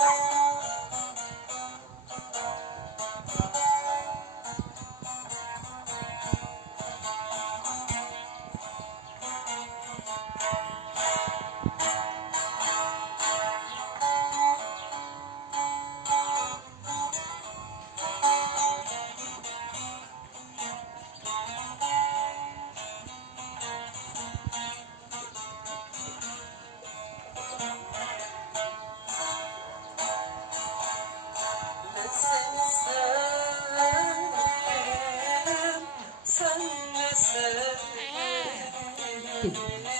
Ben sevdim.